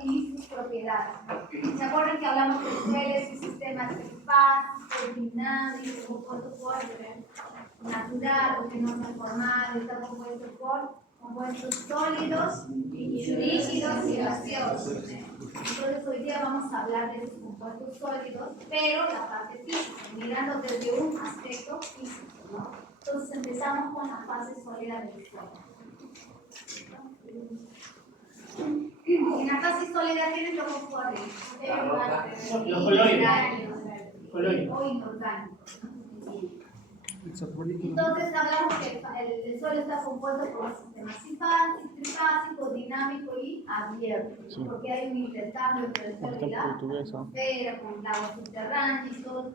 suelo y sus propiedades. ¿Se acuerdan que hablamos del suelo y su sistema trifásico, dinámico, compuesto por natural o que no se ha formado, está compuesto por compuestos sólidos, líquidos y gaseosos? Entonces hoy día vamos a hablar de los compuestos sólidos, pero la parte física, mirando desde un aspecto físico, ¿no? Entonces empezamos con la fase sólida del suelo. En la fase sólida tienen lo que ocurre, los coloides o inorgánicos, ¿no? Entonces hablamos que el suelo está compuesto por un sistema trifásico, dinámico y abierto, sí, porque hay un intercambio entre el suelo y la atmósfera, con el agua subterránea y todo.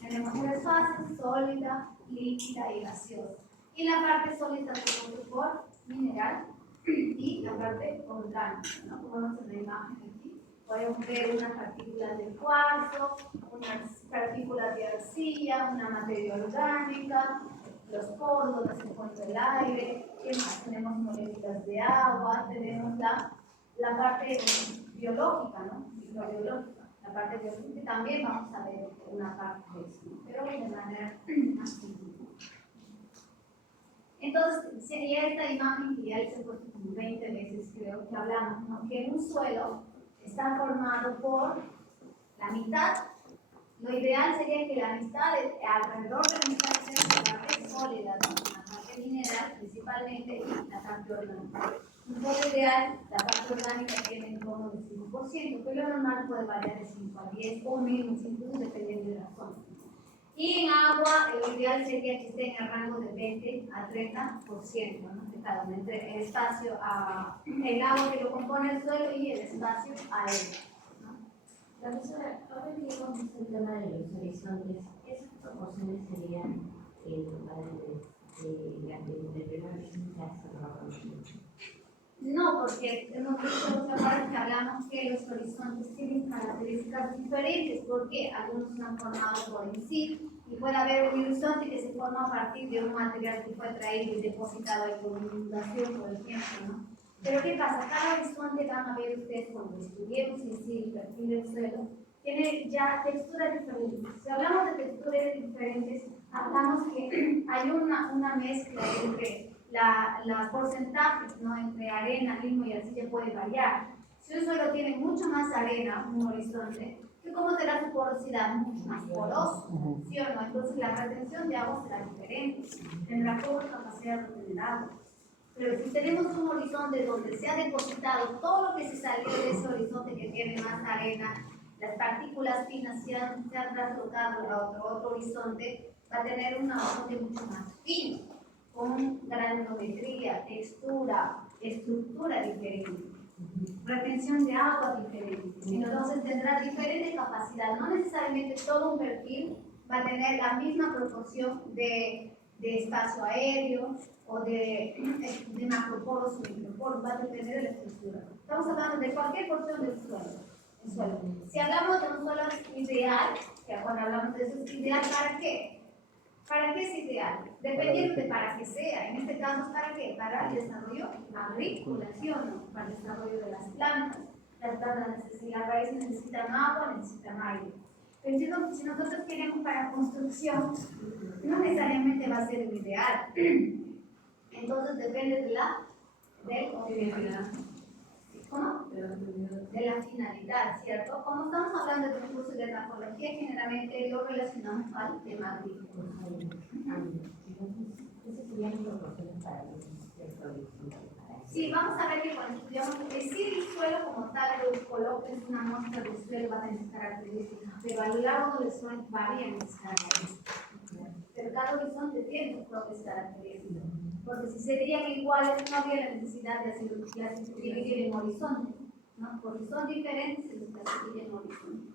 Tenemos tres fases: sólida, líquida y gaseosa. Y la parte sólida está compuesta por mineral y la parte orgánica, ¿no? Como vemos en la imagen aquí. Podemos ver unas partículas de cuarzo, unas partículas de arcilla, una materia orgánica, los poros donde se encuentra el aire, ¿qué más? Tenemos moléculas de agua, tenemos la parte biológica, ¿no? Microbiológica. La parte biológica también vamos a ver una parte de eso, ¿no? Pero de manera más simple. Entonces, y esta imagen que ya les he puesto como 20 veces, creo que hablamos, ¿no? Que un suelo está formado por la mitad. Lo ideal sería que la mitad, alrededor de la mitad, sea la parte sólida, ¿no? La parte mineral principalmente y la parte orgánica. Un poco ideal, la parte orgánica tiene en torno del 5%, pero lo normal puede variar de 5 a 10 o menos, incluso dependiendo de la zona. Y en agua, lo ideal sería que esté en el rango de 20 a 30%, ¿no? Entre el espacio, el agua que lo compone el suelo y el espacio aéreo, ¿no? Profesora, ahora que vemos el tema de los horizontes, ¿esas proporciones serían totales de primer horizonte hasta el No, porque hemos visto que hablamos que los horizontes tienen características diferentes, porque algunos se han formado por en sí, y puede haber un horizonte que se forma a partir de un material que fue traído y depositado ahí por inundación, por ejemplo, ¿no? Pero ¿qué pasa? Cada horizonte, van a ver ustedes cuando estudiemos en sí el perfil del suelo, tiene ya texturas diferentes. Si hablamos de texturas diferentes, hablamos que hay una mezcla entre los porcentajes, ¿no? Entre arena, limo y arcilla puede variar. Si un suelo tiene mucho más arena, un horizonte, ¿cómo será su porosidad? Mucho más poroso, ¿sí o no? Entonces la retención de agua será diferente, tendrá poca capacidad de retener agua. Pero si tenemos un horizonte donde se ha depositado todo lo que se salió de ese horizonte que tiene más arena, las partículas finas se han trasladado a otro horizonte, va a tener un horizonte mucho más fino, con granulometría, textura, estructura diferente, retención de agua diferente. Entonces tendrá diferente capacidad. No necesariamente todo un perfil va a tener la misma proporción de espacio aéreo o de macroporos o microporos, va a depender de la estructura. Estamos hablando de cualquier porción del suelo. Si hablamos de un suelo ideal, que cuando hablamos de eso es ideal, ¿para qué? ¿Para qué es ideal? Dependiendo de para qué sea. En este caso, ¿para qué? Para el desarrollo agrícola, ¿sí o no? Para el desarrollo de las plantas. Las raíces necesitan agua, necesitan aire. Pero si nosotros queremos para construcción, no necesariamente va a ser el ideal. Entonces depende del ¿cómo? De la finalidad, ¿cierto? Como estamos hablando de un curso de grafología, generalmente lo relacionamos al tema agrícola. Sí, vamos a ver que cuando estudiamos decir el suelo como tal, los coloques una muestra del suelo va a tener características, pero a lo largo del suelo varían esas características. Pero cada horizonte tiene sus propias características. Porque si serían iguales, no habría la necesidad de dividir en horizonte, ¿no? Porque son diferentes, se los clasifica en horizonte,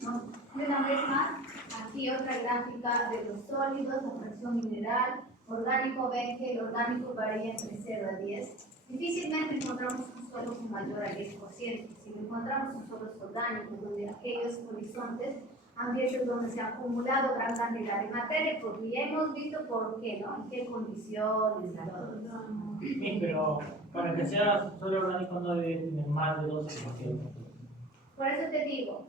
¿no? Y una vez más, aquí otra gráfica de los sólidos, la fracción mineral, orgánico. Ven que el orgánico varía entre 0 a 10. Difícilmente encontramos un suelo con mayor a 10%. Si encontramos un suelos orgánicos, donde aquellos horizontes ambientes donde se ha acumulado gran cantidad de materia, porque ya hemos visto por qué, ¿no? En qué condiciones, todo. Sí, pero para que sea suelo orgánico no debe tener más de 12%. Por eso te digo,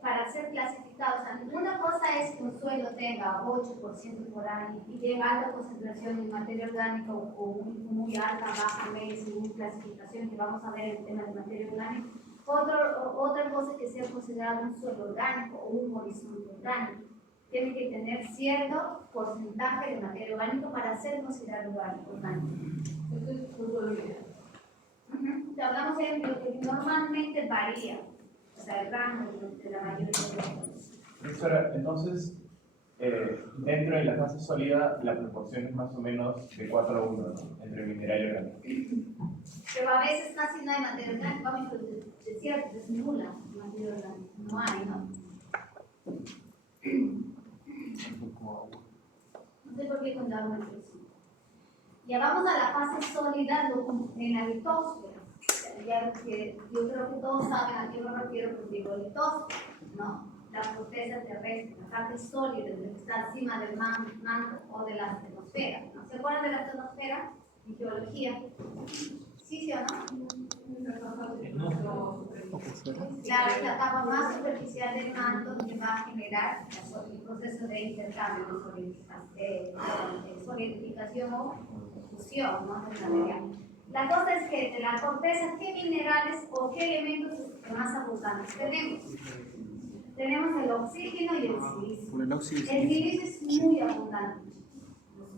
para ser clasificados, o sea, una cosa es que un suelo tenga 8% por año y tenga alta concentración en materia orgánica o muy alta, baja, media, según clasificación, que vamos a ver el tema de materia orgánica. Otra cosa que sea considerado un suelo orgánico o un horizonte orgánico. Tiene que tener cierto porcentaje de materia orgánica para ser considerado orgánico. Entonces, un suelo ideal. Te hablamos de lo que normalmente varía, o sea, el rango de la mayoría de los suelos. Profesora, entonces, dentro de la fase sólida, la proporción es más o menos de 4 a 1, ¿no? Entre mineral y orgánico. Pero a veces casi no hay materia orgánica, vamos a de cierto, es nula materia orgánica, no hay, ¿no? No sé por qué contamos eso. Ya vamos a la fase sólida en la litosfera. Yo creo que todos saben a qué me refiero cuando digo litosfera, ¿no? La corteza terrestre, la parte sólida que está encima del manto o de la atmósfera, ¿no? ¿Se acuerdan de la atmósfera en geología? ¿Sí o no? Claro, es la capa más superficial del manto que va a generar el proceso de intercambio, de solidificación o fusión, ¿no? Del material. La cosa es que de la corteza, ¿qué minerales o qué elementos más abundantes tenemos? Tenemos el oxígeno y el silicio. El silicio es muy abundante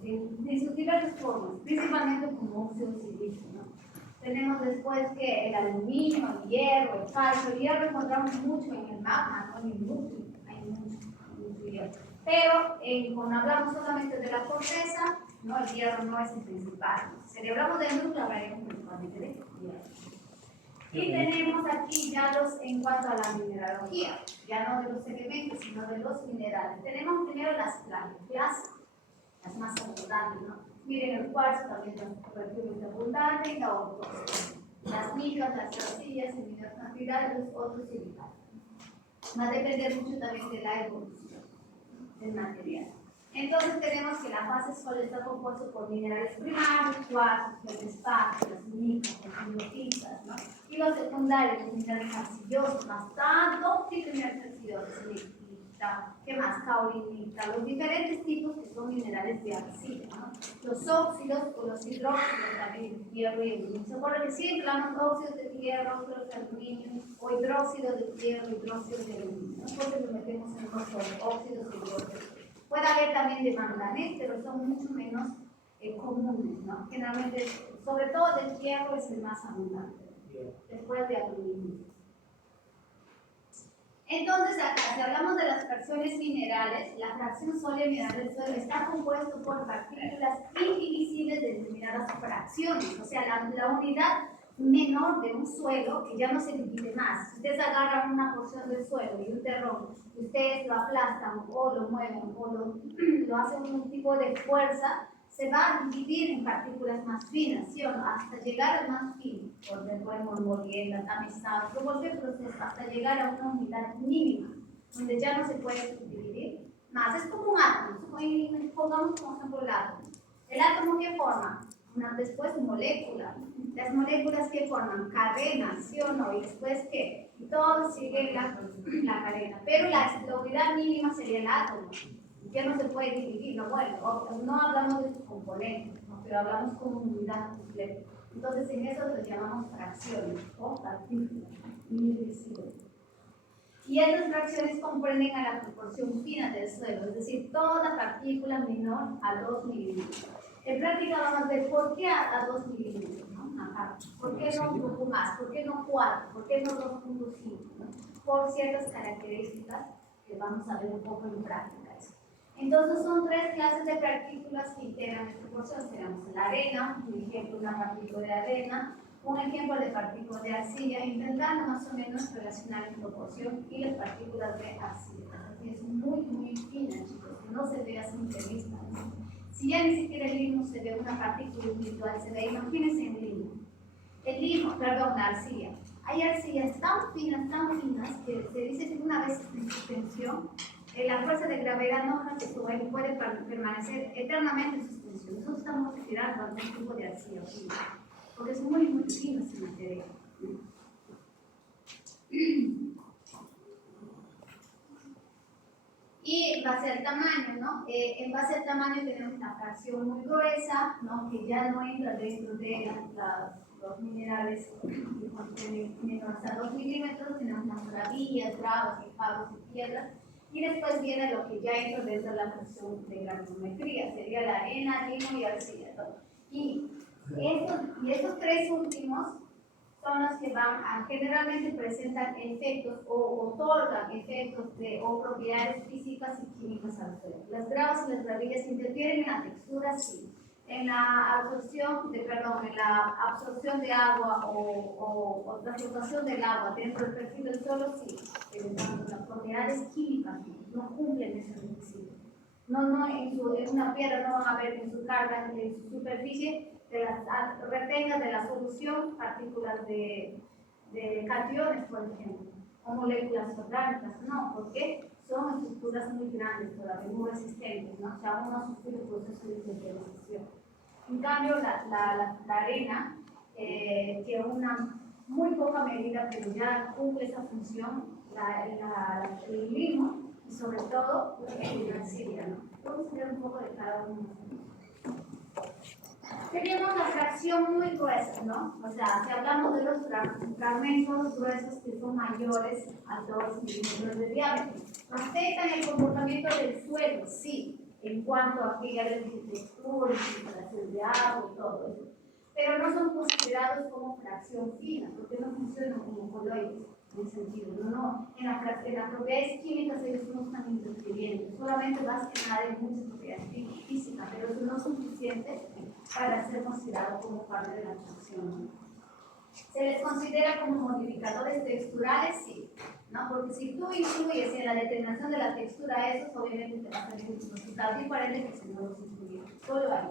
en sus diversas formas, principalmente como óxido de silicio, ¿no? Tenemos después que el aluminio, el hierro, el calcio. El hierro encontramos mucho en el magma, ¿no? En el núcleo hay mucho hierro. Pero cuando hablamos solamente de la corteza, no, el hierro no es el principal. Si hablamos del núcleo, hablaremos principalmente de hierro. Y tenemos aquí ya en cuanto a la mineralogía, ya no de los elementos, sino de los minerales. Tenemos primero las placas, las más abundantes, ¿no? Miren, el cuarzo también es relativamente abundante y la ortosa. Las micas, las arcillas, en minas cantidades, los otros silicatos. Va a depender mucho también de la evolución del material. Entonces tenemos que la fase sólida está compuesta por minerales primarios, cuarzos, feldespato, las micas, las hidroxitas, ¿no? Y los secundarios, los minerales arcillosos, bastante ópticos minerales arcillosos, ¿qué más? Caulinita, los diferentes tipos que son minerales de arcilla, ¿no? Los óxidos o los hidróxidos también, hierro y aluminio. ¿Se acuerdan que siempre hablamos óxidos de hierro, óxidos de aluminio, o hidróxido de hierro, hidróxido de aluminio? Nosotros lo metemos en los óxidos y hidróxidos. Puede haber también de manganeso, pero son mucho menos comunes, ¿no? Generalmente, sobre todo del hierro es el más abundante, después de aluminio. Entonces, acá, si hablamos de las fracciones minerales, la fracción sólida mineral del suelo está compuesto por partículas indivisibles de determinadas fracciones, o sea, la unidad menor de un suelo que ya no se divide más. Si ustedes agarran una porción del suelo y un terrón, ustedes lo aplastan o lo mueven o lo hacen un tipo de fuerza, se va a dividir en partículas más finas, ¿sí o no? Hasta llegar al más fino, por ejemplo, molienda, tamizado, cualquier proceso, hasta llegar a una unidad mínima, donde ya no se puede subdividir más. Es como un átomo, pongamos como ejemplo el átomo. ¿El átomo qué forma? Después molécula. Las moléculas que forman cadenas, ¿sí o no? Y después ¿qué? Y todo sigue la cadena. Pero la unidad mínima sería el átomo, que no se puede dividir, no, bueno, no hablamos de sus componentes, ¿no? Pero hablamos como unidad completa. Entonces en eso lo llamamos fracciones o partículas indivisibles. Y esas fracciones comprenden a la proporción fina del suelo, es decir, toda partícula menor a 2 milímetros. En práctica vamos a ver por qué a 2 milímetros, ¿no? Acá. ¿Por qué no un poco más? ¿Por qué no 4? ¿Por qué no 2.5? ¿no? Por ciertas características que vamos a ver un poco en práctica. Entonces son 3 clases de partículas que integran esta porción. Tenemos la arena, un ejemplo, una partícula de arena, un ejemplo de partícula de arcilla, intentando más o menos relacionar en proporción y las partículas de arcilla. Así es muy fina, chicos, que no se ve a simple vista, ¿no? Si ya ni siquiera el limo se ve una partícula individual, se ve, imagínense el limo. El limo, perdón, la arcilla. Hay arcillas tan finas, que se dice que una vez en suspensión, la fuerza de gravedad no hace que su aire puede permanecer eternamente en suspensión. Nosotros estamos respirando algún tipo de arcilla fina, porque es muy, muy fino ese material. Y en base al tamaño, ¿no? En base al tamaño tenemos una fracción muy gruesa, ¿no? Que ya no entra dentro de los minerales que contienen menores a 2 milímetros. Tenemos las gravillas, gravas, guijarros y piedras. Y después viene lo que ya entra dentro de la fracción de granulometría, sería la arena, limo y arcilla, ¿no? Y estos tres últimos son los que generalmente presentan efectos o otorgan efectos o propiedades físicas y químicas al suelo. Las gravas y las gravillas interfieren en la textura, sí. En la absorción de agua o transformación del agua dentro del perfil del suelo, sí. Pero las propiedades químicas no cumplen ese requisito. En una piedra no van a ver en su carga, en su superficie, retenga de la solución partículas de cationes, por ejemplo, o moléculas orgánicas, no, porque son estructuras muy grandes, todavía muy resistentes, ¿no? O sea, aún no sufre el proceso de deterioración. En cambio, la arena, que una muy poca medida, pero ya cumple esa función, el limo y sobre todo la arcilla, ¿no? Vamos a ver un poco de cada uno. Tenemos la fracción muy gruesa, ¿no? O sea, si hablamos de los fragmentos gruesos que son mayores a 2 milímetros de diámetro, afectan el comportamiento del suelo, sí, en cuanto a que ya les dije textura, infiltración de agua y todo eso, pero no son considerados como fracción fina, porque no funcionan como coloides, en ese sentido, no, en las propiedades químicas ellos no están interfiriendo, solamente más que nada en muchas propiedades físicas, pero eso no es suficiente para ser considerado como parte de la fracción. ¿Se les considera como modificadores texturales? Sí, ¿no? Porque si tú influyes en la determinación de la textura, esos obviamente te va a salir un resultado diferente que si no los influyes, solo ahí.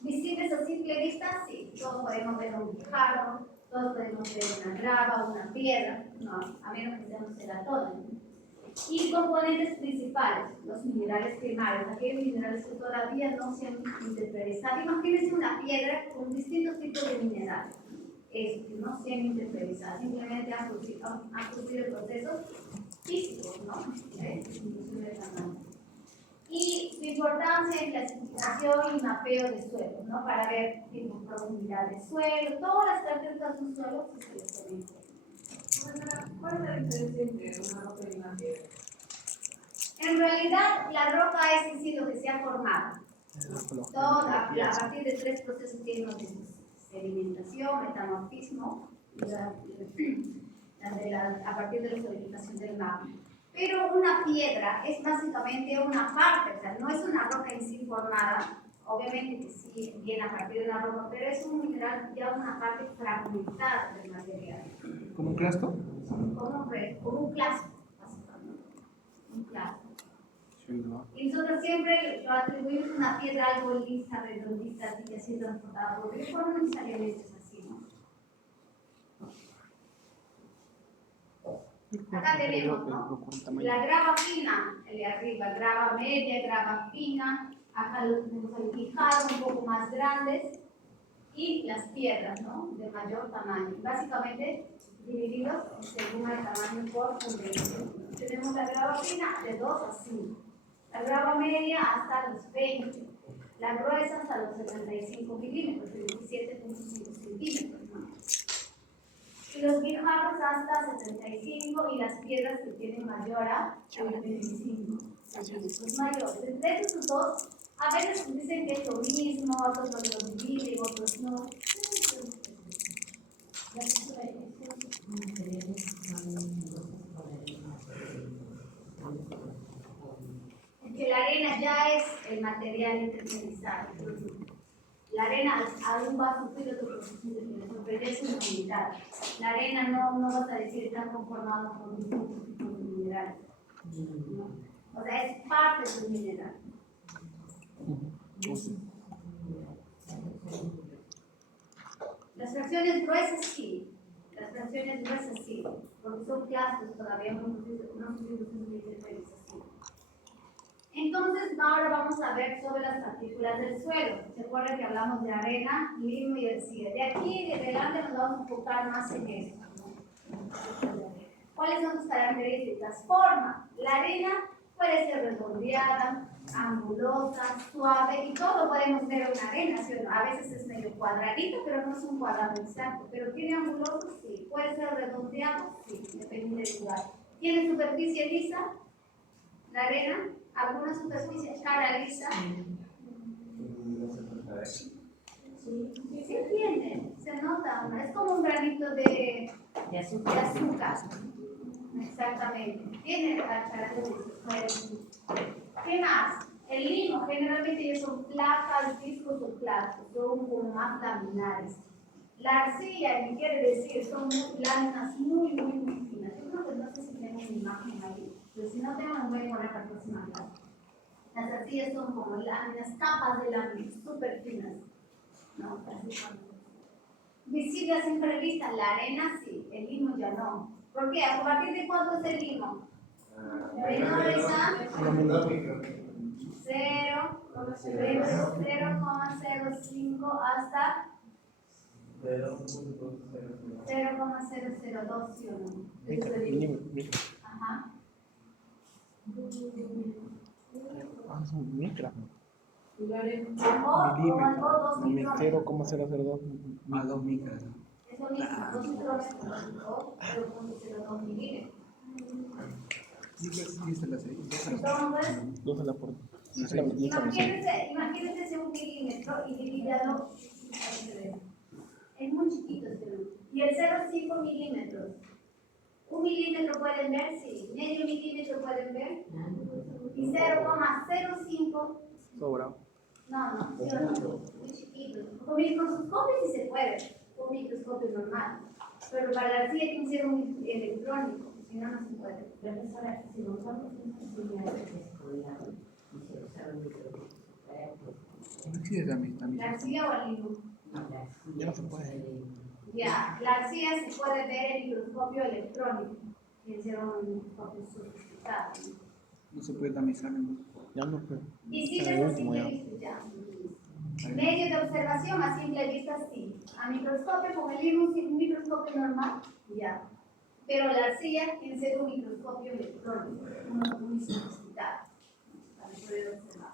¿Visibles a simple vista? Sí, todos podemos ver un guijarro, todos podemos ver una grava, una piedra, no, a menos que seamos ceratona. Y componentes principales, los minerales primarios, aquellos minerales que todavía no se han interiorizado. Imagínense una piedra con distintos tipos de minerales, que no se han interiorizado, simplemente han producido procesos físicos, ¿no? Y su importancia en clasificación y mapeo de suelos, ¿no? Para ver tipo profundidad de suelo, todas las características de un suelo se les tienen. ¿Cuál es la diferencia entre una roca y una piedra? En realidad, la roca es en sí lo que se ha formado. Toda, a partir de 3 procesos que sedimentación, metamorfismo y a partir de la solidificación del magma. Pero una piedra es básicamente una parte, o sea, no es una roca en sí formada, obviamente que sí viene a partir de una roca, pero es un mineral ya una parte fragmentada del material. ¿Como un clasto? Como un clasto, básicamente. Un clasto. Y nosotros siempre lo atribuimos a una piedra algo lisa, redondita, así que así transportada por el no necesariamente es así, ¿no? Acá tenemos, ¿no? La grava fina, el de arriba, grava media, grava fina, acá los tenemos el guijarro un poco más grandes y las piedras, ¿no? De mayor tamaño. Básicamente divididos según el tamaño por convención. Tenemos la grava fina de 2 a 5. La grava media hasta los 20, la gruesa hasta los 75 milímetros, 27.5 centímetros, ¿no? Y los guijarros hasta 75 y las piedras que tienen mayor a 25 centímetros mayores. Entre estos dos, a veces dicen que es lo mismo, otros lo dividen, otros no. Que la arena ya es el material interiorizado. La arena aún va a sufrir otro proceso de interioración, pero es una unidad. La arena no vas a decir está conformado por distintos tipos de minerales. ¿No? O sea, es parte del mineral. Las fracciones gruesas sí. Las fracciones gruesas porque son clásicos todavía no centralización. Entonces, ahora vamos a ver sobre las partículas del suelo. ¿Se acuerdan que hablamos de arena, limo y arcilla? De aquí en adelante nos vamos a enfocar más en esto, ¿no? ¿Cuáles son sus características? Forma. La arena puede ser redondeada, angulosa, suave, y todo podemos ver en una arena, ¿sí o no? A veces es medio cuadradito, pero no es un cuadrado exacto. Pero tiene anguloso, sí. Puede ser redondeado, sí, depende del lugar. ¿Tiene superficie lisa? La arena, alguna superficie cara lisa. Sí tiene, se nota, ¿no? Es como un granito de azúcar. Exactamente. Tiene características. ¿Qué más? El limo, generalmente ellos son placas, discos o plásticos, son como más laminares. La arcilla, ¿qué quiere decir? Son láminas muy finas. Yo creo que no sé si tengo una imagen ahí, pero si no tengo, me voy a poner para la próxima clase. Las arcillas son como láminas, capas de láminas, súper finas. ¿No? Así como. Visible a simple vista, la arena sí, el limo ya no. ¿Por qué? ¿A partir de cuánto es el limo? Menores a 0,05 hasta 0,002, ¿sí o no? Ajá. Son micras. O 2 micrómetros. 0,002 Más 2 micras. Es lo mismo, 2 micrómetros o 0,02 milímetros. Entonces, 2 a la por. imagínense un milímetro y divídalo. Es muy chiquito este número. Y el 0,5 milímetros. 1 milímetro pueden ver, sí. Medio milímetro pueden ver. Y 0,05. Sobrado. No, sí o no. Muy chiquito. Con microscopio sí se puede. Con microscopio normal. Pero para la arcilla tiene que ser un electrónico. Si no, no se puede. Profesora, si nosotros enseñamos descuidado y se usa un microscopio, No existe también. ¿La arcilla o el limo? Ya no se puede. Ya, la arcilla se puede ver en microscopio electrónico. Tiene que ser un microscopio sofisticado. No se puede tamizar. Ya no puede. Visibles a simple vista, ya. Medio de observación a simple vista, sí. A microscopio, con el limo, un microscopio normal, ya. Pero la arcilla tiene que ser un microscopio electrónico, muy sofisticado, para poder observar.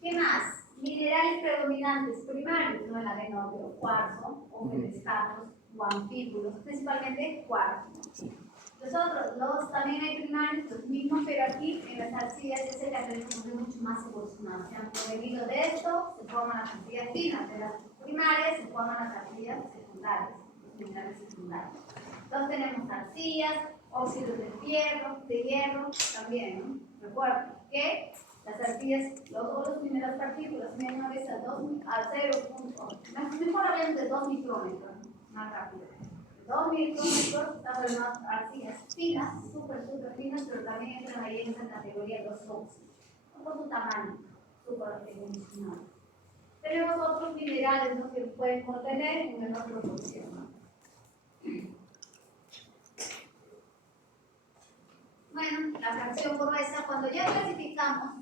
¿Qué más? Minerales predominantes primarios, no el arena o cuarzo, o feldespatos, o anfíbulos, principalmente cuarzo. Los también hay primarios, los mismos, pero aquí en las arcillas ya se caracterizan mucho más evolucionados. Se han provenido de esto, se forman las arcillas finas, de las primarias se forman las arcillas secundarias, los minerales secundarios. Entonces tenemos arcillas, óxidos de hierro también, ¿no? Recuerden que las arcillas, los primeras partículas menores a 0. Mejor hablemos de 2 micrómetros, más rápido. 2 micrómetros, estamos en unas arcillas finas, súper finas, pero también entran ahí en esa categoría de los óxidos. Por su tamaño, súper evolucionado. Tenemos otros minerales, ¿no?, que pueden contener en menor proporción, ¿no? Bueno, la fracción gruesa, cuando ya clasificamos,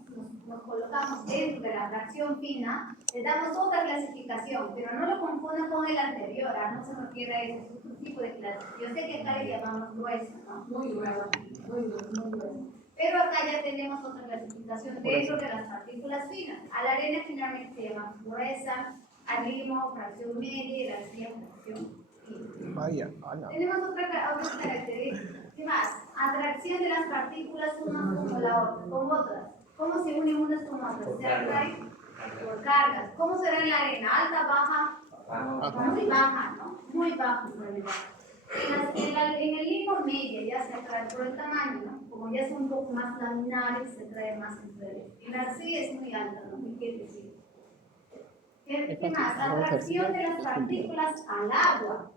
nos colocamos dentro de la fracción fina, le damos otra clasificación, pero no lo confundan con el anterior, no se refiere a ese, es otro tipo de clasificación. Yo sé que acá le llamamos gruesa, ¿no? Muy gruesa. Pero acá ya tenemos otra clasificación dentro de las partículas finas. A la arena finalmente se llama gruesa, al limo fracción media y a la arcilla fracción fina. Vaya, Tenemos otras características. ¿Qué más? Atracción de las partículas unas con la otra, con otras. ¿Cómo se unen unas con otras? Se atraen por cargas. ¿Cómo será en la arena? ¿Alta, baja? Muy baja, ¿no? Muy baja en realidad. En el limo media ya se atrae por el tamaño, ¿no? Como ya son un poco más laminares, se atrae más entre ellos. En la arcilla es muy alta, ¿no? ¿Qué quiere decir? ¿Qué más? Atracción de las partículas al agua.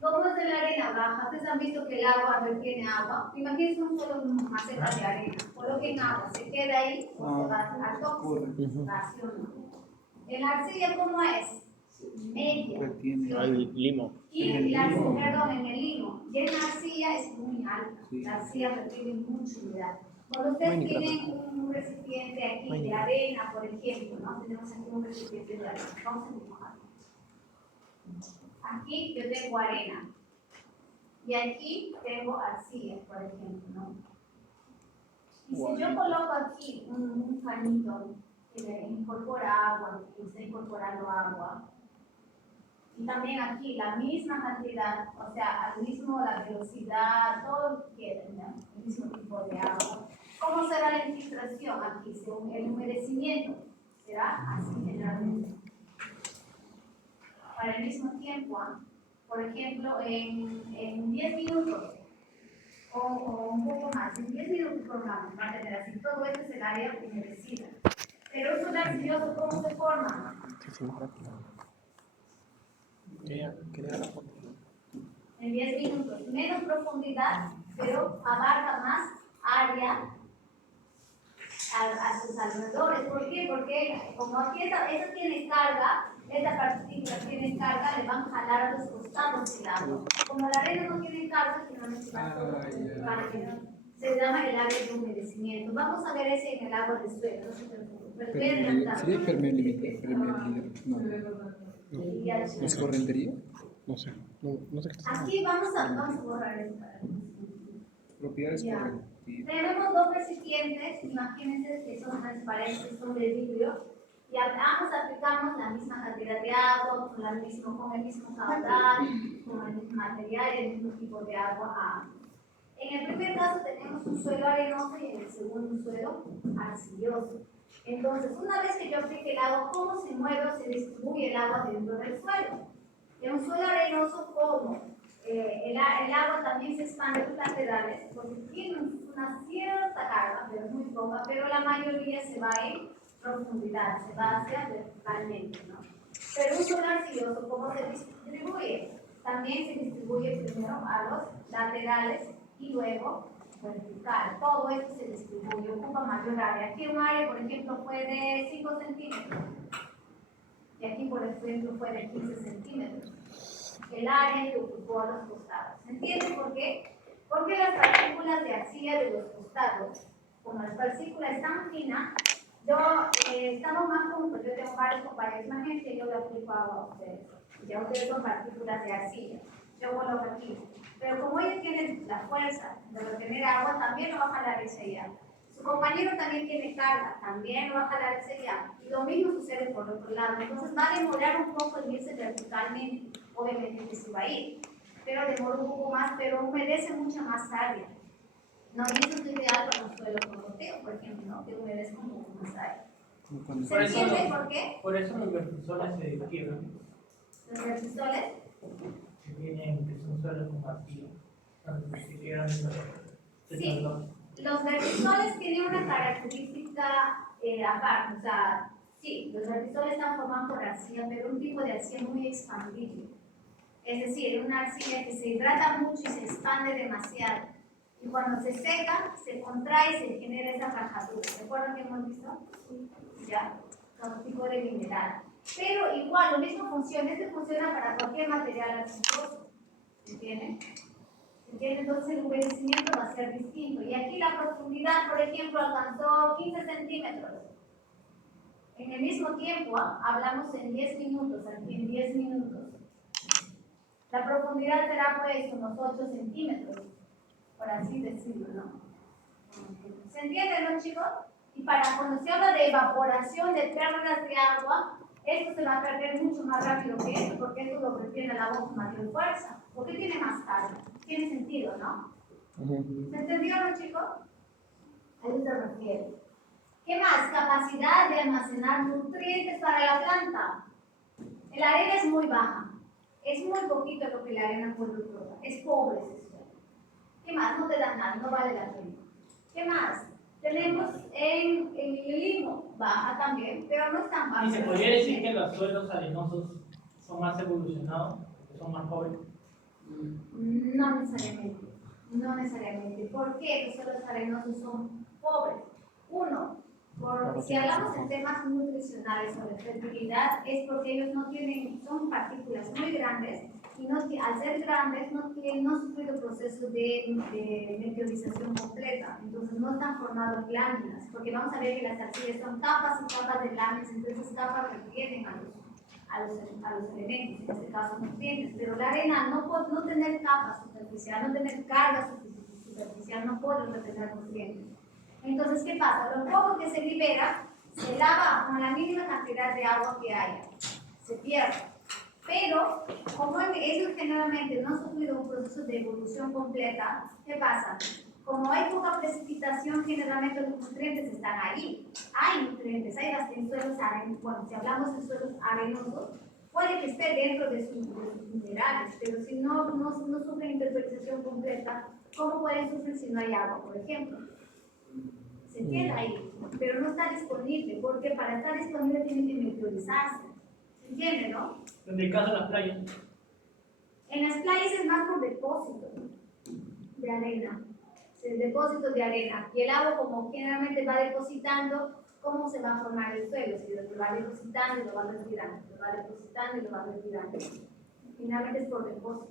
¿Cómo es de la arena baja? Ustedes han visto que el agua retiene agua. Imagínense un solo maceta de arena. Coloquen agua, se queda ahí o se va al toque. En la arcilla, ¿cómo es? media. Pues tiene. ¿sí? Hay limo. Y En el la, limo. perdón, en el limo. Y en la arcilla es muy alta. Sí. La arcilla retiene mucha humedad. Cuando No hay ustedes nitrato. tienen un recipiente aquí No hay de nitrato. arena, por ejemplo, ¿no? Tenemos aquí un recipiente de arena. Vamos a dibujar. Aquí yo tengo arena. Y aquí tengo arcilla, por ejemplo, ¿no? Y si yo coloco aquí un pañito que le incorpora agua, que está incorporando agua, y también aquí la misma cantidad, o sea, al mismo la velocidad, todo queda, ¿no? El mismo tipo de agua. ¿Cómo será la infiltración aquí? Según el humedecimiento, será así generalmente. Para el mismo tiempo, ¿ah? Por ejemplo, en 10 minutos o un poco más, en 10 minutos formamos, va a tener así, todo esto es el área humedecida. Pero un solar arcilloso, ¿cómo se forma? Sí, sí, práctico. Quería la foto. En 10 minutos, menos profundidad, pero abarca más área a sus alrededores. ¿Por qué? Porque como aquí esta tiene carga, esta partícula tiene carga, le van a jalar a los costados del agua. Como la arena no tiene carga, generalmente va todo para que se llama el área de humedecimiento. Vamos a ver ese en el agua de suelo, no se preocupen. Pero bien adelantado. ¿Sería permeabilidad? No. ¿No es correntería? No sé. No sé qué está haciendo. Aquí vamos a borrar esto. Propiedades Ya. correntería. Tenemos dos recipientes, imagínense que son transparentes, son de vidrio, y a ambos aplicamos la misma cantidad de agua, con el mismo caudal, con el mismo material y el mismo tipo de agua a ambos. En el primer caso tenemos un suelo arenoso y en el segundo un suelo arcilloso. Entonces, una vez que yo aplique el agua, ¿cómo se mueve o se distribuye el agua dentro del suelo? En un suelo arenoso, ¿cómo? El agua también se expande por laterales porque tiene una cierta carga, pero es muy poca, pero la mayoría se va en profundidad, se va hacia verticalmente, ¿no? Pero un suelo arcilloso, ¿cómo se distribuye? También se distribuye primero a los laterales y luego vertical. Todo esto se distribuye, ocupa mayor área. Aquí un área, por ejemplo, fue de 5 centímetros y aquí, por ejemplo, fue de 15 centímetros. El área que ocupó a los costados. ¿Se entiende por qué? Porque las partículas de arcilla de los costados, como las partículas están finas, estamos más juntos, yo tengo varios compañeros, imagínense que yo le aplico agua a ustedes, ya ustedes son partículas de arcilla, yo coloco aquí, pero como ellos tienen la fuerza de retener agua, también lo va a jalar ese agua. Su compañero también tiene carga, también lo va a jalar ese agua. Y lo mismo sucede por otro lado, entonces va a demorar un poco en irse verticalmente. Obviamente que se va a ir, pero demora un poco más, pero humedece mucha más área. No, y eso es ideal para un suelo con goteo, por ejemplo, ¿no? Que humedezca un poco más área. Como cuando ¿Se entiende por qué? Por eso los vertisoles se quiebran, Los vertisoles, que son suelos con vacío. Entonces se quiebran de sí, los vertisoles tienen una característica aparte, o sea, sí, los vertisoles están formados por arcilla, pero un tipo de arcilla muy expandible. Es decir, una arcilla que se hidrata mucho y se expande demasiado. Y cuando se seca, se contrae y se genera esa rajadura. ¿De acuerdo que hemos visto? Ya, todo tipo de mineral. Pero igual, lo mismo funciona. Este funciona para cualquier material arcilloso. ¿Se entiende? ¿Se entiende? Entonces el humedecimiento va a ser distinto. Y aquí la profundidad, por ejemplo, alcanzó 15 centímetros. En el mismo tiempo, hablamos en 10 minutos, aquí en 10 minutos. La profundidad será pues unos 8 centímetros, por así decirlo, ¿no? ¿Se entiende, no, chicos? Y cuando se habla de evaporación, de pérdidas de agua, esto se va a perder mucho más rápido que esto, porque esto lo retiene el agua con mayor fuerza, porque tiene más carga. Tiene sentido, ¿no? ¿Se entendió, no, chicos? A eso se refiere. ¿Qué más? Capacidad de almacenar nutrientes para la planta. La arena es muy baja. Es muy poquito lo que la arena puede probar. Es pobre ese suelo. ¿Qué más? No te da nada, no vale la pena. ¿Qué más? Tenemos en el limo, baja también, pero no es tan baja. ¿Y se podría decir que los suelos arenosos son más evolucionados, que son más pobres? No necesariamente. No necesariamente. ¿Por qué los suelos arenosos son pobres? Uno, Si hablamos en temas nutricionales sobre fertilidad, es porque ellos no tienen, son partículas muy grandes y no, al ser grandes no han sufrido procesos de meteorización completa, entonces no están formados láminas, porque vamos a ver que las arcillas son capas y capas de láminas, entonces esas capas retienen a los elementos, en este caso nutrientes, pero la arena no tener capa superficial, no tener carga superficial, no puede retener nutrientes. Entonces, ¿qué pasa? Lo poco que se libera se lava con la mínima cantidad de agua que haya, se pierde. Pero, como ellos generalmente no han sufrido un proceso de evolución completa, ¿qué pasa? Como hay poca precipitación, generalmente los nutrientes están ahí. Hay nutrientes, hay en suelos arenosos. Bueno, si hablamos de suelos arenosos, puede que esté dentro de sus minerales, pero si no sufren interpretación completa, ¿cómo pueden sufrir si no hay agua, por ejemplo? Se queda ahí, pero no está disponible, porque para estar disponible tiene que meteorizarse. ¿Se entiende, no? En el caso de las playas. En las playas es más por depósito de arena. El depósito de arena. Y el agua, como generalmente va depositando, ¿cómo se va a formar el suelo? Si lo va depositando y lo va retirando, lo va depositando y lo va retirando. Finalmente es por depósito.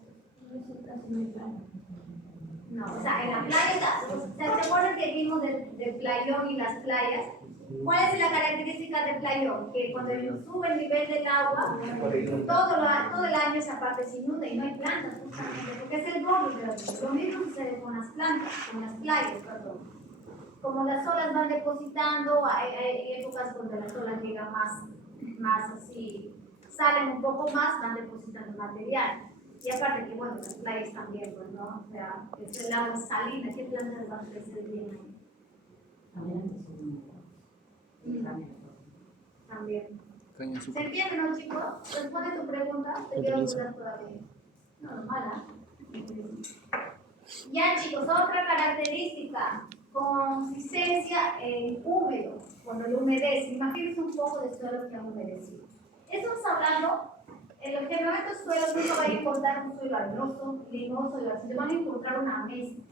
No, o sea, en la playa, ¿te acuerdas que vimos del playón y las playas? ¿Cuál es la característica del playón? Que cuando sube el nivel del agua, todo el año esa parte se inunda y no hay plantas, justamente, porque es el borde de los. Lo mismo sucede con las plantas, con las playas, perdón. Como las olas van depositando, hay épocas donde las olas llegan más así, salen un poco más, van depositando material. Y aparte que, bueno, las playas también, pues, ¿no? O sea, el agua es salina, ¿qué plantas van a crecer bien ahí? También. Caña ¿Se azúcar. entiende, no, chicos? Responde tu pregunta, te quiero dudas todavía. No, mala. Ya, chicos, otra característica, consistencia húmedo, cuando lo humedece. Imagínense un poco de suelo que ha humedecido. Estamos hablando, en los generalmente suelos nunca van a encontrar un suelo arenoso, limoso y así, van a encontrar una mezcla.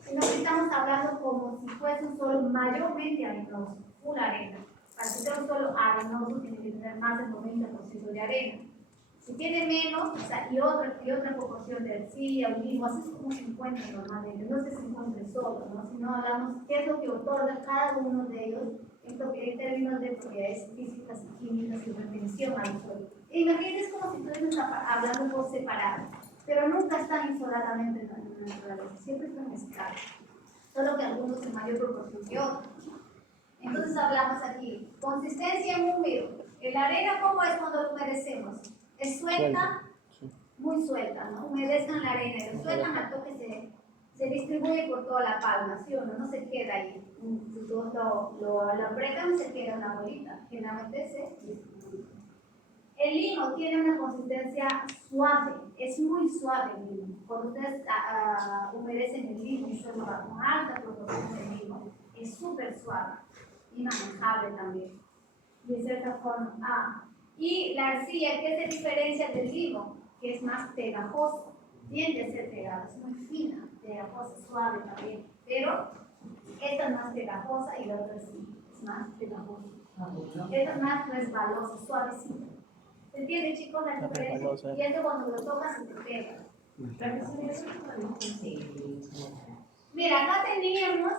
Sino que estamos hablando como si fuese un suelo mayormente arenoso, una arena. Para que sea un suelo arenoso tiene que tener más del 90% de arena. Si tiene menos, o sea, y otra proporción de arcilla o limo, así es como se encuentra normalmente. No es que se encuentre solo, ¿no? Sino hablamos qué es lo que otorga cada uno de ellos en términos de propiedades físicas y químicas y retención al suelo. Imagínense como si estuviéramos hablando por separado, pero nunca están isoladamente en la naturaleza, siempre están mezclados, solo que algunos en mayor proporción que otros. Entonces hablamos aquí, consistencia en húmedo. La arena, ¿cómo es cuando lo humedecemos? Es suelta, muy suelta, ¿no? Humedezcan la arena y lo sueltan al toque, se distribuye por toda la palma, ¿sí o no? No se queda ahí. Si todos lo apretan, se queda una bolita. Generalmente se distribuye. El limo tiene una consistencia suave, es muy suave el limo. Cuando ustedes humedecen el limo, y suelo con alta proporción de limo, es súper suave y manejable también. Y de cierta forma, y la arcilla, ¿qué se diferencia del limo? Que es más pegajosa, tiende a ser pegada, es muy fina, pegajosa, suave también, pero esta es más pegajosa y la otra es más pegajosa. Esta es más resbalosa, suavecita. ¿Se entiende, chicos, la diferencia? Y esto cuando lo tocas se te pega. Mira, acá teníamos,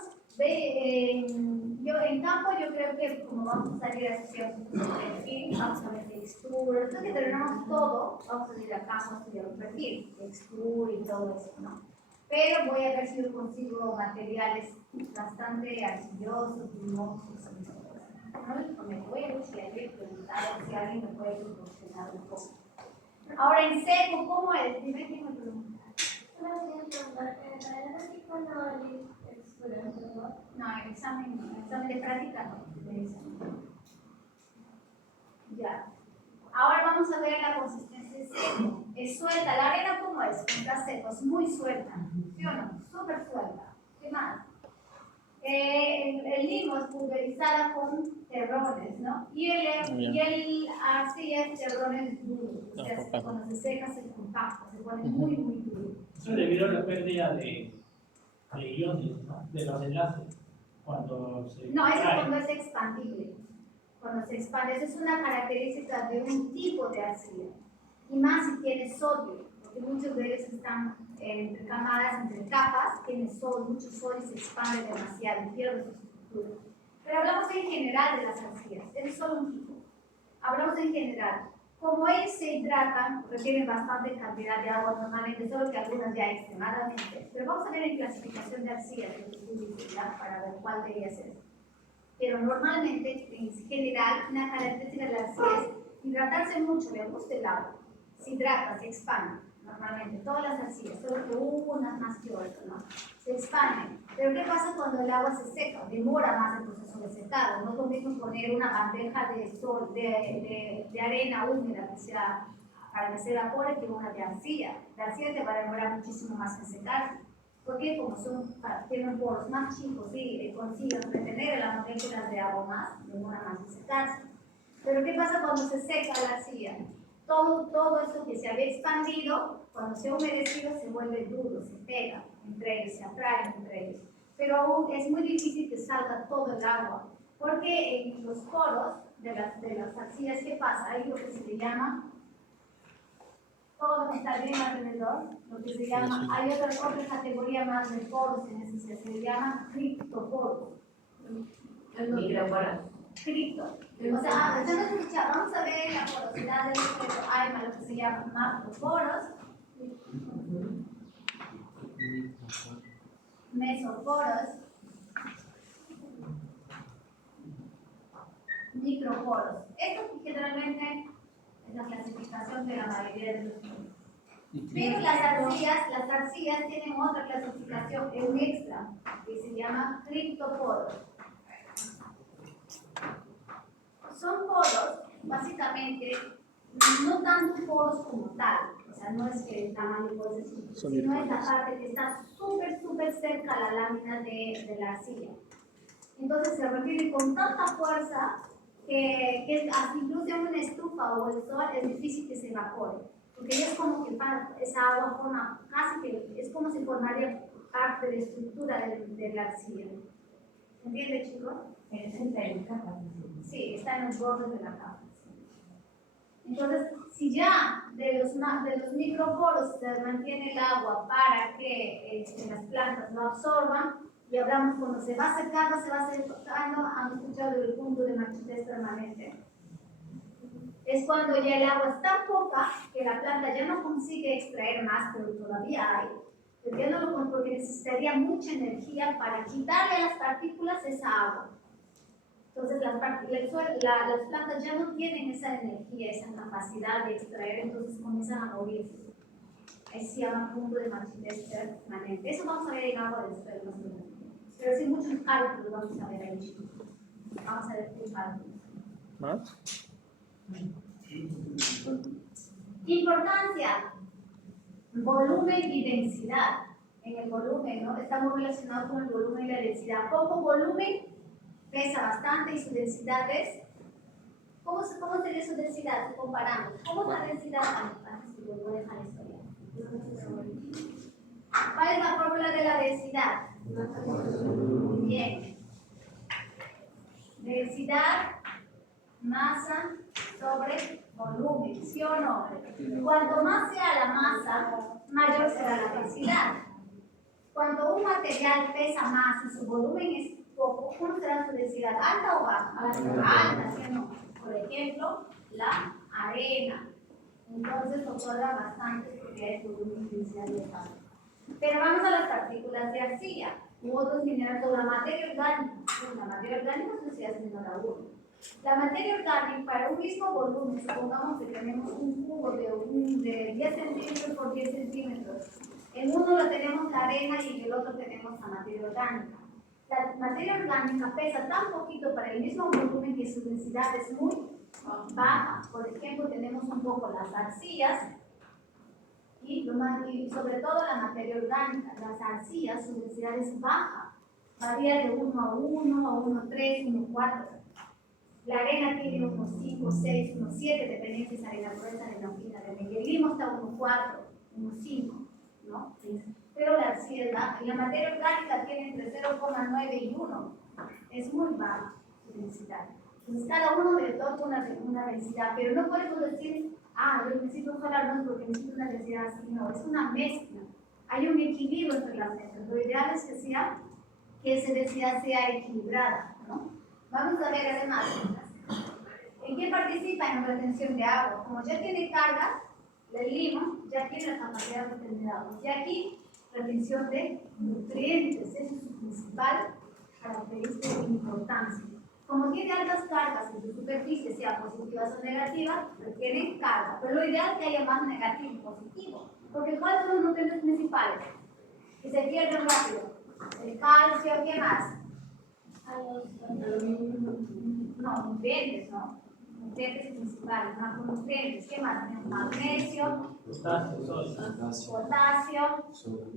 yo en campo yo creo que como vamos a salir a estudiar un perfil, vamos a ver textura, después que terminamos todo, vamos a ir a campo a estudiar un perfil, textura y todo eso, ¿no? Pero voy a ver si yo consigo materiales bastante arcillosos, limosos, no, me voy a ver si alguien preguntado, si alguien me puede proporcionar un poco. Ahora en seco, ¿cómo es? Dime quién me pregunta. No, el examen de práctica no. Ya. Ahora vamos a ver la consistencia de seco. Es suelta. ¿La arena cómo es? Está seco, es muy suelta. ¿Sí o no? Súper suelta. ¿Qué más? El limo es pulverizada con terrones, ¿no? Y el arcilla es terrones duros. O sea, cuando se seca se compacta, se pone muy, muy duro. Eso es debido a la pérdida de iones, ¿no? De los enlaces. cuando se No, eso es extrae. cuando es expandible. Cuando se expande, eso es una característica de un tipo de arcilla. Y más si tiene sodio, porque muchos de ellos están entre camadas, entre capas, tiene sol, mucho sol y se expande demasiado, pierde su estructura. Pero hablamos en general de las arcillas, es solo un tipo. Hablamos en general. Como ellos se hidratan, requieren bastante cantidad de agua normalmente, solo que algunas ya extremadamente. Pero vamos a ver en clasificación de arcillas, que es ya para ver cuál debería ser. Pero normalmente, en general, una característica de la arcilla es hidratarse mucho, le gusta el agua. Se hidrata, se expande, normalmente, todas las arcillas, solo que unas más que otras, ¿no? Se expanden. Pero ¿qué pasa cuando el agua se seca? Demora más el proceso de secado. No es lo mismo poner una bandeja de sol, de arena húmeda que sea para que se evapore que una de arcilla. La arcilla te va a demorar muchísimo más en secarse. Porque como tienen poros más chicos y consiguen retener las moléculas de agua más, demora más en secarse. Pero ¿qué pasa cuando se seca la arcilla? Todo eso que se había expandido, cuando se ha humedecido, se vuelve duro, se pega entre ellos, se atrae entre ellos. Pero aún es muy difícil que salga todo el agua, porque en los poros de las arcillas, ¿qué pasa? Hay lo que se le llama, todo lo que está bien alrededor, lo que se llama, hay otra categoría más de poros en ese se le llama criptoporos. Microporos. Cripto. O sea, vamos a ver la porosidad del suelo. Hay lo que se llama macroporos, mesoporos, microporos. Esto generalmente es la clasificación de la mayoría de los poros. Pero las arcillas tienen otra clasificación, un extra, que se llama criptoporos. Son poros, básicamente, no tanto poros como tal, o sea, no es que el tamaño puede ser chiquito, sino es la parte que está súper cerca a la lámina de la arcilla. Entonces se retiene con tanta fuerza que incluso en una estufa o el sol es difícil que se evapore, porque es como que esa agua forma, casi que es como si formaría parte de la estructura de la arcilla. ¿Se entiende, chicos? Es entre capas. Sí, está en los bordes de la capa. Entonces, si ya de los microporos se mantiene el agua para que las plantas lo absorban, y hablamos cuando se va secando, han escuchado el punto de marchitez permanente. Es cuando ya el agua es tan poca que la planta ya no consigue extraer más, pero todavía hay. Porque necesitaría mucha energía para quitarle a las partículas esa agua. Entonces las plantas ya no tienen esa energía, esa capacidad de extraer, entonces comienzan a morirse. Ahí se llama punto de marchitez permanente. Eso vamos a ver en agua del suelo más o menos. Pero sí muchos cálculos vamos a ver ahí, chicos. Vamos a ver qué cálculos. ¿Más? Importancia, volumen y densidad. En el volumen, ¿no? Está muy relacionado con el volumen y la densidad. Poco volumen pesa bastante y su densidad es. ¿Cómo sería su densidad si comparamos? ¿Cómo es la densidad? Antes que voy a dejar la historia. ¿Cuál es la fórmula de la densidad? Bien. Densidad, masa sobre volumen, ¿sí o no? Cuanto más sea la masa, mayor será la densidad. Cuando un material pesa más y su volumen es poco, ¿cómo será su densidad? ¿Alta o baja? Alta, ¿sí o no? Por ejemplo, la arena. Entonces otorga bastante propiedades de volumen y densidad de espacio. Pero vamos a las partículas de arcilla u otros minerales o la materia orgánica. La materia orgánica es densidad menor a 1. La materia orgánica, para un mismo volumen, supongamos que tenemos un cubo de 10 centímetros por 10 centímetros. En uno lo tenemos la arena y en el otro tenemos la materia orgánica. La materia orgánica pesa tan poquito para el mismo volumen que su densidad es muy baja. Por ejemplo, tenemos un poco las arcillas y sobre todo la materia orgánica. Las arcillas, su densidad es baja. Varía de 1 a 1, a 1,3, 1,4. La arena tiene 1,5, 6, 1,7, dependiendo si es arena gruesa, arena fina. De Miguelimo está 1,4, 1,5, ¿no? Pero la arcilla izquierda, y la materia orgánica tiene entre 0,9 y 1. Es muy baja su densidad. Entonces, cada uno de todos una densidad, pero no podemos decir, yo necesito un solar no porque necesito una densidad así. No, es una mezcla. Hay un equilibrio entre las mezclas. Lo ideal es que esa densidad sea equilibrada, ¿no? Vamos a ver además, ¿en qué participa en la retención de agua? Como ya tiene carga, el limo ya tiene la capacidad de retener agua. Y aquí, retención de nutrientes, esa es su principal característica e importancia. Como tiene altas cargas en su superficie, sea positivas o negativas, requieren carga. Pero lo ideal es que haya más negativo y positivo. Porque ¿cuáles son los nutrientes principales? Que se pierden rápido. El calcio, ¿qué más? No, nutrientes, ¿no? Nutrientes principales, macronutrientes. ¿Qué más? Tenemos magnesio, potasio, sodio,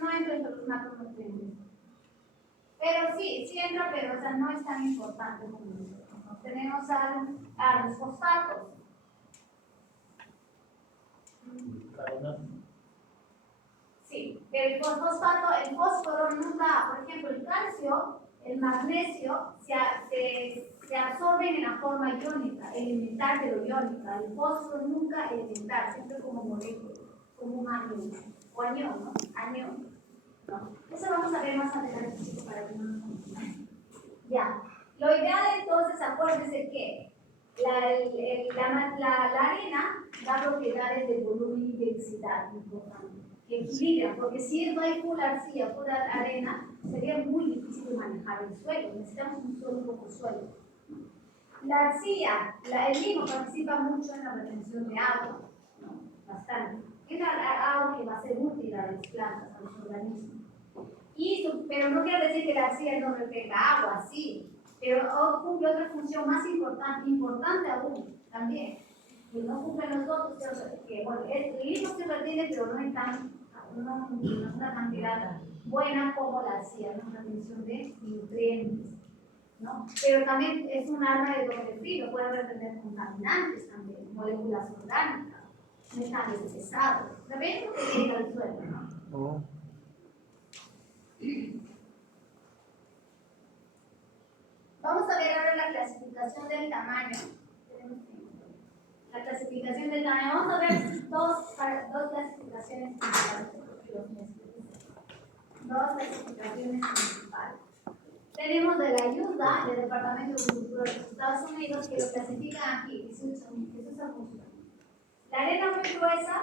no entra entre los macronutrientes. Pero sí entra, pero o sea, no es tan importante como nosotros. Tenemos a los fosfatos. Sí, pero el fósforo nunca, por ejemplo, el calcio, el magnesio se absorben en la forma iónica, elemental pero iónica. El fósforo nunca elemental, siempre como molécula, como un anión, o anión, ¿no? Anión, ¿no? Eso vamos a ver más adelante, chicos, para que no nos confundamos. Ya, lo ideal entonces, acuérdense que la arena da propiedades de volumen y densidad importantes, que equilibran, porque si no hay pura arcilla, pura arena, sería muy difícil de manejar el suelo. Necesitamos un suelo un poco suelo. La arcilla, el limo participa mucho en la retención de agua, ¿no? Bastante. Es agua que va a ser útil a las plantas, a los organismos. Pero no quiere decir que la arcilla no retenga agua, sí, pero cumple otra función más importante aún, también, que no cumplen los otros, que bueno, el limo se retiene, pero no en una cantidad buena como la arcilla, ¿no? Una retención de nutrientes, ¿no? Pero también es un arma de doble filo, puede retener contaminantes también, moléculas orgánicas, metales pesados, dependiendo de que llega al suelo, ¿no? Vamos a ver ahora la clasificación del tamaño. La clasificación del tamaño. Vamos a ver dos clasificaciones principales. Dos clasificaciones principales. Tenemos de la ayuda del Departamento de Agricultura de los Estados Unidos, que lo clasifican aquí, que se usa mucho. La arena muy gruesa,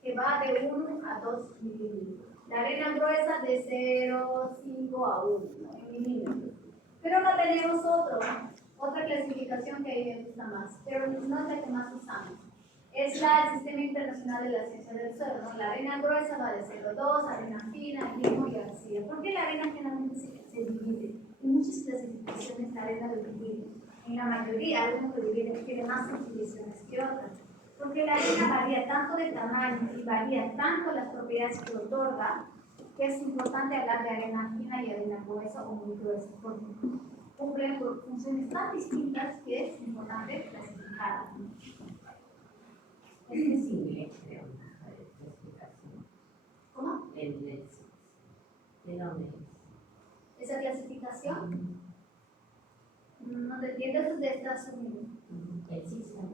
que va de 1 a 2 milímetros. La arena gruesa de 0,5 a 1 milímetros. Pero acá tenemos otra clasificación que a mí me gusta más, pero no es la que más usamos. Es el Sistema Internacional de la Ciencia del Suelo, ¿no? La arena gruesa va de 0,2, arena fina, limo y arcilla. ¿Por qué la arena generalmente se divide? En muchas clasificaciones la arena lo divide. En la mayoría, algunos lo dividen, tiene más subdivisiones que otras. Porque la arena varía tanto de tamaño y varía tanto las propiedades que otorga, que es importante hablar de arena fina y arena gruesa o muy gruesa, porque cumplen funciones tan distintas que es importante clasificarlas. Es posible, creo, una explicación. ¿Cómo? ¿De dónde es? ¿Esa clasificación? No te entiendo, eso es de Estados Unidos. El sistema.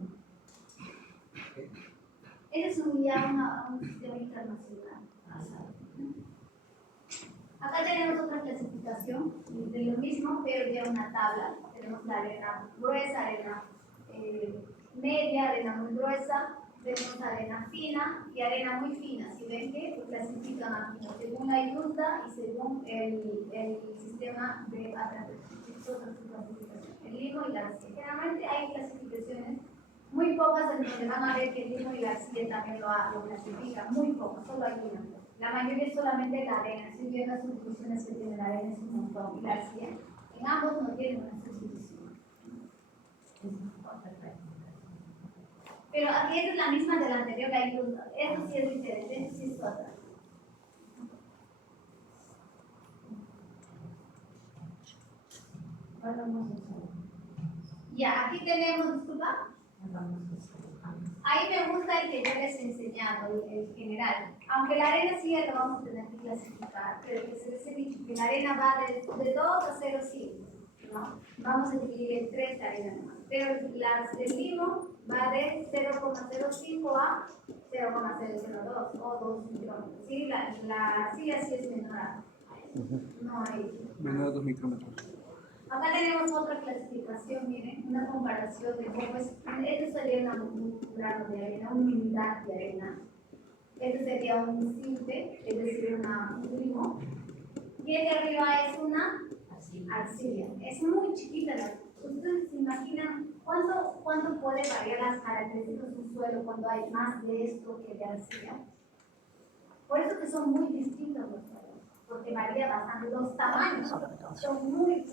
Ese es un sistema internacional. Acá tenemos otra clasificación de lo mismo, pero ya una tabla. Tenemos la arena gruesa, arena media, arena muy gruesa, tenemos arena fina y arena muy fina. Si ven que lo clasifican aquí, según la ayuda y según el sistema de clasificación, el limo y la arcilla. Generalmente hay clasificaciones muy pocas en donde van a ver que el limo y la arcilla también lo clasifican, muy pocas, solo hay una. La mayoría es solamente la arena. Si bien las subdivisiones que tiene la arena es un montón y la arcilla, en ambos no tienen una subdivisión. Pero aquí esta es la misma de la anterior, la ayuda. Esto sí es diferente, esto sí es otra. Ya, aquí tenemos, disculpa. Ahí me gusta el que yo les he enseñado, el general. Aunque la arena sí ya lo vamos a tener que clasificar, pero que se les he dicho que la arena va de 2 a 0,5, ¿no? Vamos a dividir en 3 la arena nomás. Pero el limo va de 0,05 a 0,002 o 2 micrómetros. ¿Sí? La arcilla sí es menor a. No hay. Menor a 2 micrómetros. Acá tenemos otra clasificación, miren, una comparación de cómo es. Este sería un grano de arena, una unidad de arena. Este sería un cinte, es decir, un limo. Y el de arriba es una arcilla. Es muy chiquita. ¿Ustedes se imaginan cuánto puede variar las características de un suelo cuando hay más de esto que de arcilla? Por eso que son muy distintos los suelos, porque varía bastante. Los tamaños son muy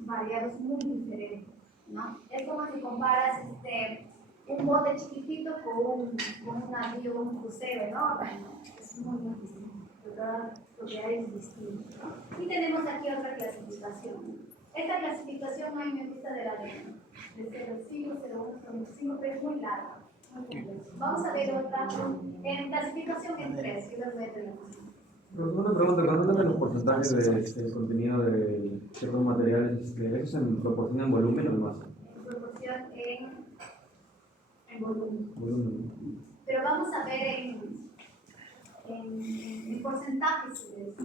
variados, muy diferentes, ¿no? Es como si comparas un bote chiquitito con un navío, un crucero enorme, ¿no? Es muy distinto. Todas las propiedades distintas, ¿no? Y tenemos aquí otra clasificación. Esta clasificación no hay me gusta de la arena, de 0,5, 0,1, 0,5, pero es muy larga. Vamos a ver otra en clasificación en 3, yo les voy a tener. Una pregunta, cuando hablan de los porcentajes del contenido de ciertos materiales, ¿eso se proporciona en volumen o en masa? En proporción en volumen. Volumen. Pero vamos a ver en porcentajes de eso.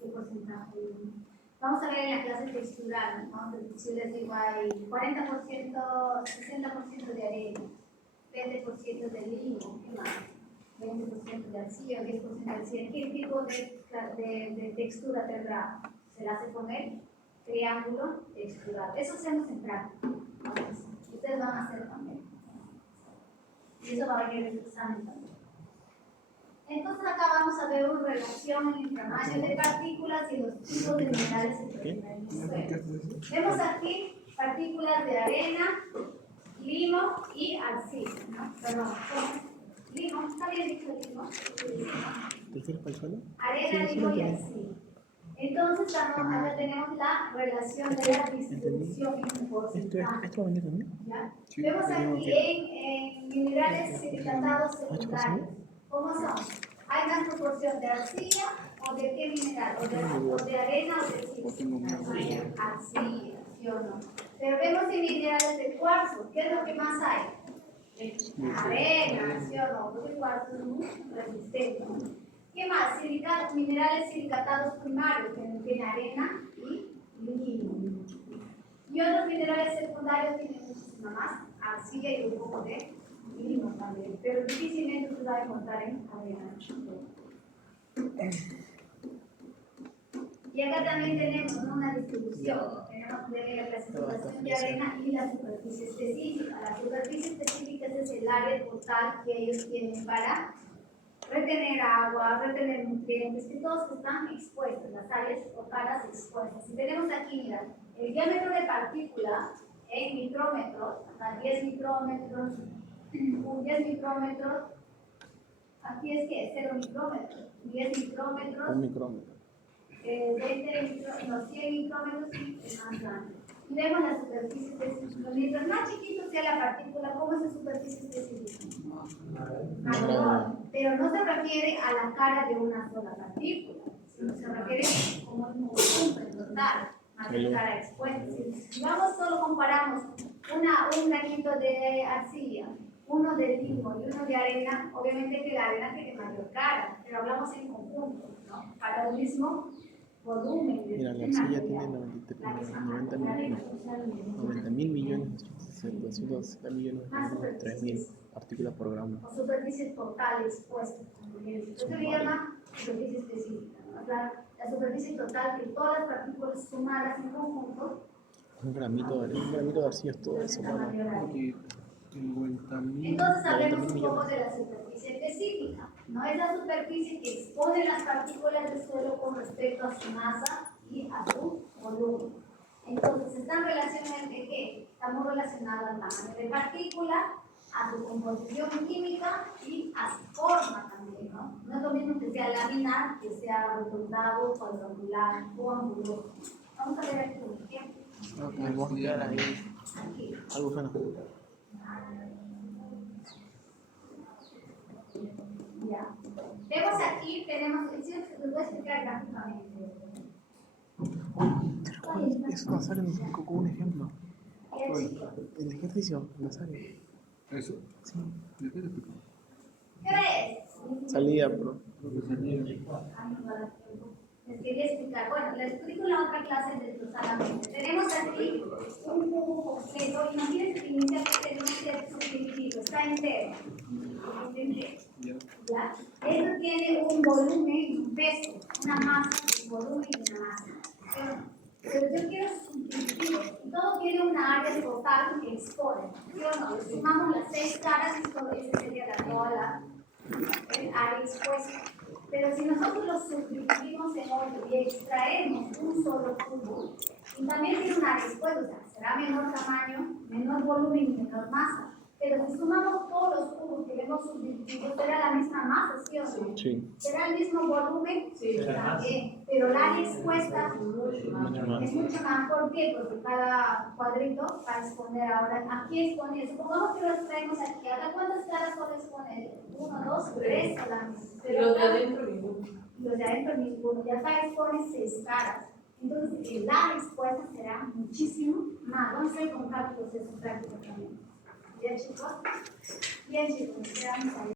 ¿Qué porcentaje? Vamos a ver en la clase textural, ¿no? Si les digo hay 40%, 60% de arena, 20% de limo, ¿qué más? 20% de arcilla, 10% de arcilla. ¿Qué tipo de textura tendrá? Se la hace poner triángulo textural. Eso hacemos en práctica. Ustedes van a hacer también. Y eso va a venir en el examen también. Entonces acá vamos a ver una relación entre el tamaño de partículas y los tipos de minerales que tienen en el suelo. Vemos aquí partículas de arena, limo y arcilla, ¿no? Perdón, limo, ¿está bien dicho limo? ¿Te refieres para el suelo? Arena, limo y arcilla. Entonces acá tenemos la relación de la distribución en porcentaje. ¿Esto va a venir también? ¿Ya? Sí, Vemos aquí en minerales silicatos secundarios. ¿Cómo son? ¿Hay más proporción de arcilla o de qué mineral? ¿O de arena o de silicio? Arcilla, ¿sí o no? Pero vemos en minerales de cuarzo, ¿qué es lo que más hay? Arena, ¿sí o no? Porque el cuarzo es muy resistente. ¿Qué más? Minerales silicatados primarios, que tienen arena y limo. Y otros minerales secundarios tienen muchísima más arcilla y un poco de limo también, pero difícilmente se va a encontrar en arena. Y acá también tenemos una distribución, tenemos de la clasificación de arena y la superficie específica. La superficie específica es el área total que ellos tienen para retener agua, retener nutrientes, que todos están expuestos, las áreas totales expuestas. Y tenemos aquí, mira, el diámetro de partícula en micrómetros, hasta 10 micrómetros, 10 micrómetros, aquí es que 0 micrómetros, 10 micrómetros, 1 micrómetro. 20 micrómetros, 100 micrómetros y es más grande. Y vemos la superficie específica. Mientras más chiquito sea la partícula, ¿cómo es la superficie específica? Mayor. Pero no se refiere a la cara de una sola partícula, sino se refiere como un conjunto total, más de cara expuesta. Si vamos solo comparamos un granito de arcilla, uno de limo y uno de arena, obviamente que la arena tiene mayor cara, pero hablamos en conjunto, ¿no? Para el mismo volumen. Mira, la arcilla tiene 90 mil millones, 260 millones, 3.000 partículas por gramo. O superficie total expuesta. Eso se llama superficie específica, ¿no? La superficie total que todas las partículas sumadas en conjunto. Un gramito de arcilla es todo eso. Porque 50.000. Entonces hablemos un poco de la superficie específica, ¿no? Es la superficie que expone las partículas del suelo con respecto a su masa y a su volumen. Entonces, ¿están relacionadas de qué? Estamos relacionados al tamaño de partícula, a su composición química y a su forma también, ¿no? No es lo mismo que sea laminar, que sea redondado, cuadrangular o anguloso. Vamos a ver aquí un ejemplo. Vamos a quedar ahí. Aquí. Algo suena. Vemos aquí, tenemos, sí, les voy a explicar gráficamente. Eso Nazario nos explicó con un ejemplo. Bien, chicos. El ejercicio, Nazario. ¿Eso? Sí. ¿De qué te explico? ¿Qué es? Salida, bro. Les quería explicar. Bueno, les explico en la otra clase desglosadamente. Tenemos aquí un cubo completo. Imagínense que inicialmente tenemos cierto subdividido, está entero. ¿Ya? Esto tiene un volumen y un peso, una masa, un volumen y una masa. ¿Sí o no? Pero yo quiero subdividirlo. Y todo tiene una área total que expone. ¿Sí o no? Le sumamos las 6 caras y todo eso sería toda la área expuesta. Pero si nosotros lo subdividimos en otro y extraemos un solo cubo, y también tiene una respuesta, o sea, será menor tamaño, menor volumen y menor masa. Pero si sumamos todos los cubos que hemos subdividido, será la misma masa, ¿sí o no? Sí. ¿Será el mismo volumen? Sí. También. Pero la área expuesta Mucho más. es mucho más. ¿Por qué? Porque cada cuadrito va a exponer ahora. Aquí expone, supongamos que lo extraemos aquí. ¿A cuántas caras puede exponer? 1, 2, 3 solamente. Y los de adentro ninguno. Los de adentro ninguno. Ya acá expone 6 caras. Entonces, la respuesta será muchísimo más. Vamos a hacer con cálculos de eso prácticamente. Bien, chicos. Bien, chicos. Quedamos ahí.